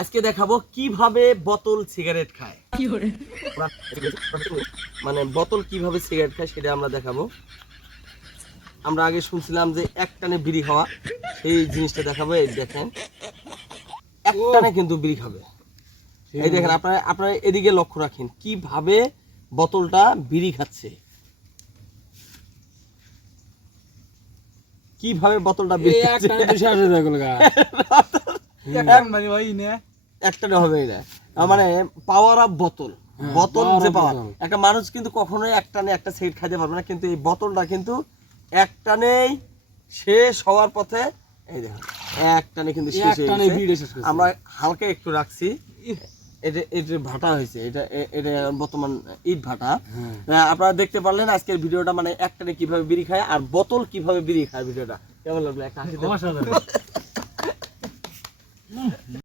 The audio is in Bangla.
আজকে দেখাবো কিভাবে বোতল সিগারেট খায়। মানে বোতল কিভাবে সিগারেট খায় সেটা আমরা দেখাবো। আমরা আগে শুনছিলাম যে এক টানে বিড়ি খাওয়া, সেই জিনিসটা দেখাবো। এই দেখেন এক টানে কিন্তু বিড়ি খাবে। এই দেখেন আপনারা এদিকে লক্ষ্য রাখেন কিভাবে বোতলটা বিড়ি খাচ্ছে, কিভাবে বোতলটা বিড়ি খাচ্ছে। একটানে হবে না, মানে পাওয়ার অফ বোতল। বোতল যে পাওয়ার, একটা মানুষ কিন্তু কখনোই একটানে একটা সিগারেট খাইতে পারবে না, কিন্তু এই বোতলটা কিন্তু একটানেই শেষ হওয়ার পথে। এই দেখুন একটানে কিন্তু শেষ হয়ে গেছে। আমরা হালকা একটু রাখছি, এটা ভাটা হয়েছে, এটা বর্তমান ইট ভাটা। আপনারা দেখতে পারলেন আজকের ভিডিওটা, মানে একটানে কিভাবে বিড়ি খায় আর বোতল কিভাবে বিড়ি খায়। ভিডিওটা কেমন লাগলো? একটা হাসি দাও।